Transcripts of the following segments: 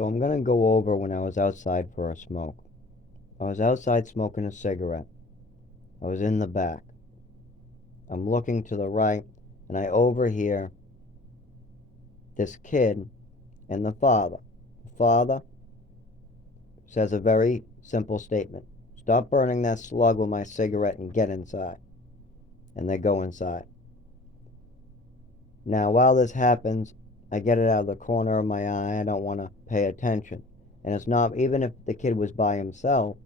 So I'm going to go over when I was outside for a smoke. I was outside smoking a cigarette. I was in the back. I'm looking to the right, and I overhear this kid and the father. The father says a very simple statement: "Stop burning that slug with my cigarette and get inside." And they go inside. Now, while this happens, I get it out of the corner of my eye. I don't want to pay attention. And it's not, even if the kid was by himself,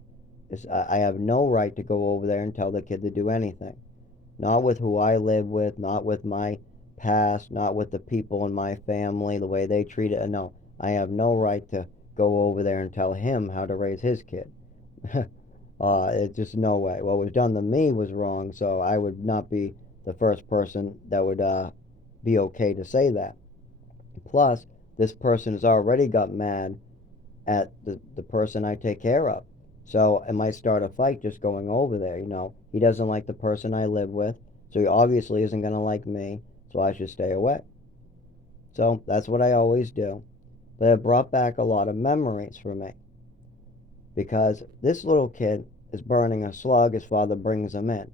I have no right to go over there and tell the kid to do anything. Not with who I live with, not with my past, not with the people in my family, the way they treat it. No, I have no right to go over there and tell him how to raise his kid. It's just no way. What was done to me was wrong, so I would not be the first person that would be okay to say that. Plus, this person has already got mad at the person I take care of. So it might start a fight just going over there. He doesn't like the person I live with, so he obviously isn't going to like me, so I should stay away. So that's what I always do. But it brought back a lot of memories for me because this little kid is burning a slug. His father brings him in.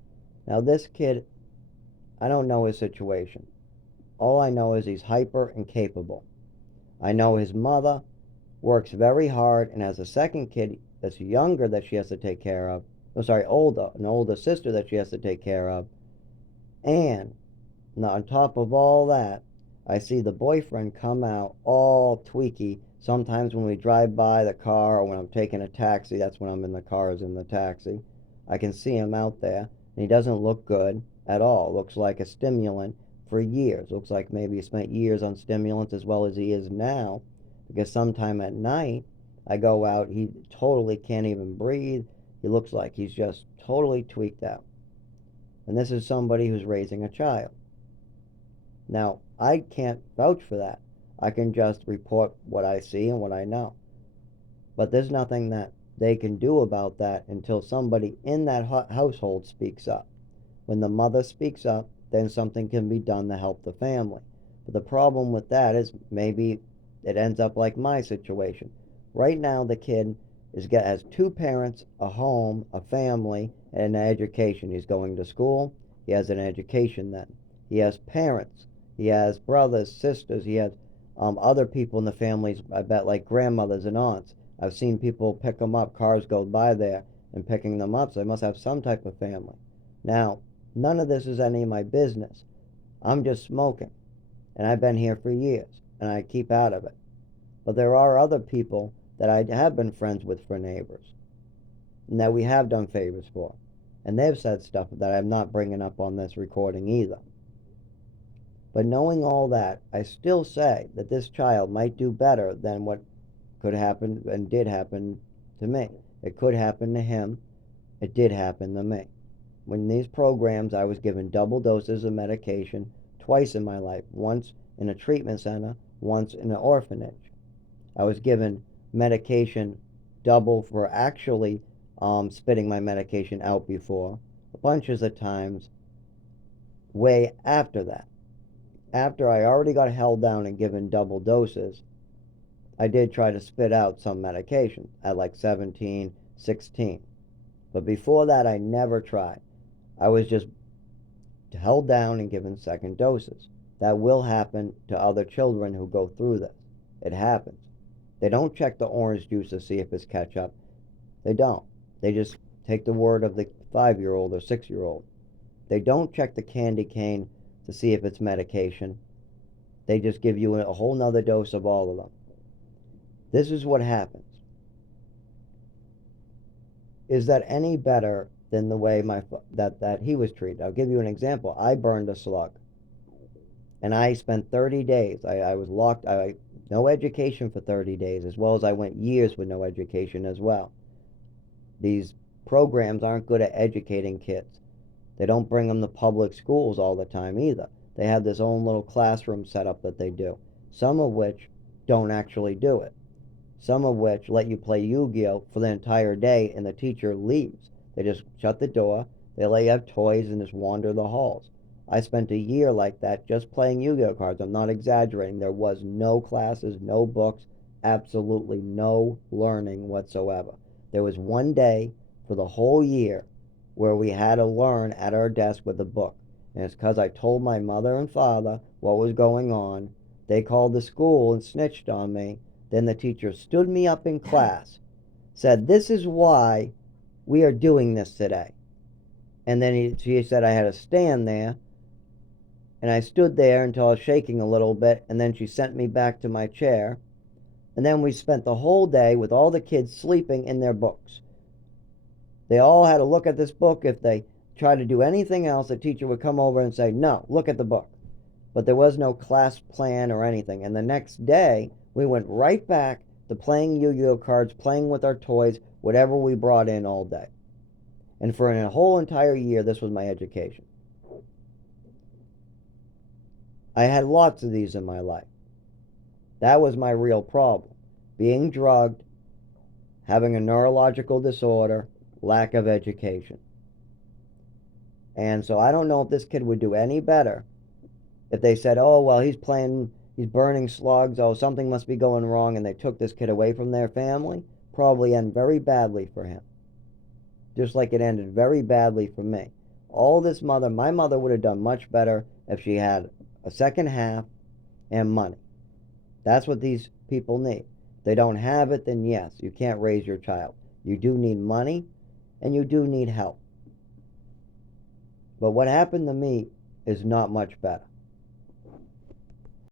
Now, this kid, I don't know his situation. All I know is he's hyper and capable. I know his mother works very hard and has a second kid that's younger that she has to take care of. Oh, sorry, an older sister that she has to take care of. And now, on top of all that, I see the boyfriend come out all tweaky. Sometimes when we drive by the car or when I'm taking a taxi, that's when I'm in the car, is in the taxi. I can see him out there, and he doesn't look good at all. Looks like a stimulant for years. Looks like maybe he spent years on stimulants as well as he is now. Because sometime at night, I go out, he totally can't even breathe. He looks like he's just totally tweaked out. And this is somebody who's raising a child. Now, I can't vouch for that. I can just report what I see and what I know. But there's nothing that they can do about that until somebody in that household speaks up. When the mother speaks up, then something can be done to help the family. But the problem with that is maybe it ends up like my situation. Right now, the kid has two parents, a home, a family, and an education. He's going to school. He has an education then. He has parents. He has brothers, sisters. He has other people in the families, I bet, like grandmothers and aunts. I've seen people pick them up. Cars go by there and picking them up, so they must have some type of family. Now, none of this is any of my business. I'm just smoking, and I've been here for years, and I keep out of it. But there are other people that I have been friends with for neighbors, and that we have done favors for. And they've said stuff that I'm not bringing up on this recording either. But knowing all that, I still say that this child might do better than what could happen and did happen to me. It could happen to him. It did happen to me. When these programs, I was given double doses of medication twice in my life, once in a treatment center, once in an orphanage. I was given medication double for actually spitting my medication out before, bunches of times way after that. After I already got held down and given double doses, I did try to spit out some medication at like 17, 16. But before that, I never tried. I was just held down and given second doses. That will happen to other children who go through this. It happens. They don't check the orange juice to see if it's ketchup. They don't. They just take the word of the 5-year-old or 6-year-old. They don't check the candy cane to see if it's medication. They just give you a whole nother dose of all of them. This is what happens. Is that any better than the way that he was treated? I'll give you an example. I burned a slug, and I spent 30 days. I was locked. No education for 30 days, as well as I went years with no education as well. These programs aren't good at educating kids. They don't bring them to public schools all the time either. They have this own little classroom setup that they do, some of which don't actually do it. Some of which let you play Yu-Gi-Oh for the entire day and the teacher leaves. They just shut the door, they let you have toys and just wander the halls. I spent a year like that just playing Yu-Gi-Oh cards. I'm not exaggerating. There was no classes, no books, absolutely no learning whatsoever. There was one day for the whole year where we had to learn at our desk with a book. And it's because I told my mother and father what was going on. They called the school and snitched on me. Then the teacher stood me up in class, said, "This is why we are doing this today." And then she said I had to stand there. And I stood there until I was shaking a little bit. And then she sent me back to my chair. And then we spent the whole day with all the kids sleeping in their books. They all had to look at this book. If they tried to do anything else, the teacher would come over and say, "No, look at the book." But there was no class plan or anything. And the next day, we went right back to playing Yu-Gi-Oh cards, playing with our toys, whatever we brought in all day. And for a whole entire year, this was my education. I had lots of these in my life. That was my real problem. Being drugged, having a neurological disorder, lack of education. And so I don't know if this kid would do any better if they said, "Oh, well, he's burning slugs, oh, something must be going wrong," and they took this kid away from their family. Probably end very badly for him. Just like it ended very badly for me. My mother would have done much better if she had a second half and money. That's what these people need. If they don't have it, then yes, you can't raise your child. You do need money and you do need help. But what happened to me is not much better.